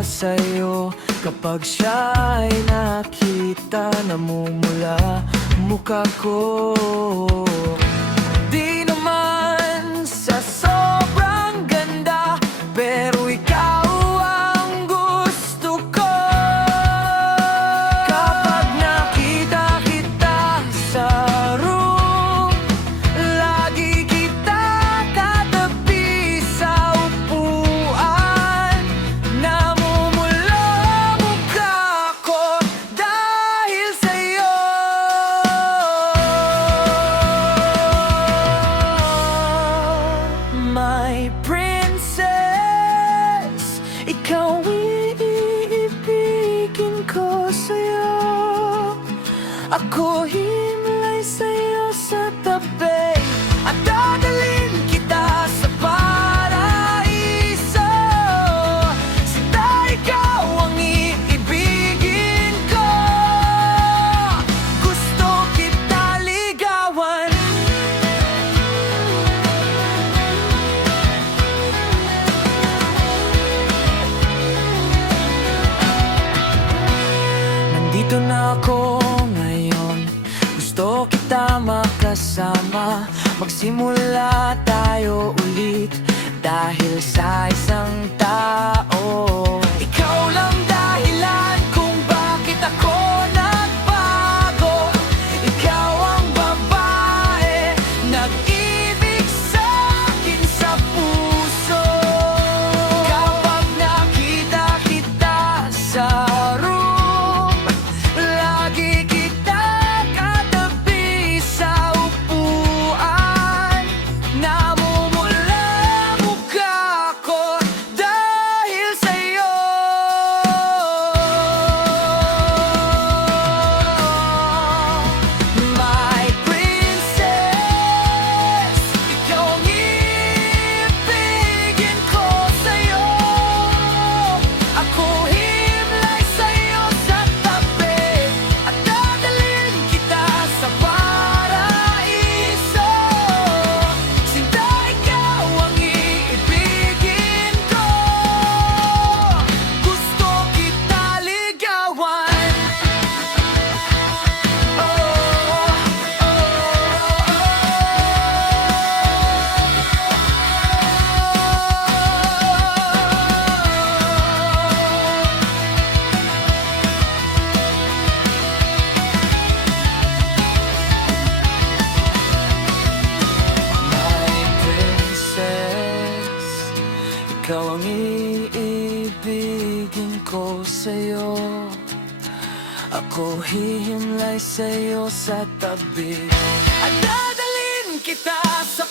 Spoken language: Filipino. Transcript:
sa'yo. Kapag siya'y nakita, namumula mukha ko. Di naman sa sobrang ganda, pero ikaw ang gusto ko. Kapag nakita kita sa room, lagi kita katabi sa upuan. Namumula mukha ko dahil sa'yo. My princess, ikaw iibigin ko sa'yo. Ako himlay sa'yo sa tabi, at dadalhin kita sa paraiso. Sinta, ikaw ang iibigin ko. Gusto kita ligawan. Nandito na ako ngayon, gusto kita makasama. Magsimula tayo ulit dahil sa isang tao. Ikaw lang dahilan kung bakit ako nagbago. Ikaw ang babae, nag-ibig sa'kin sa puso. Kapag nakita kita sa room, lagi kita katabi sa upuan. Namumula mukha ko dahil sa'yo. My princess, ikaw ang iibigin ko sa'yo. Ako himlay sa'yo sa tabi, at dadalhin kita sa paraiso. Sinta, ikaw ang iibigin ko. Gusto kita ligawan. Oh, oh, My princess, ikaw ang iibigin ko sa'yo. Ako hihimlay sa'yo sa tabi, at dadalhin kita sa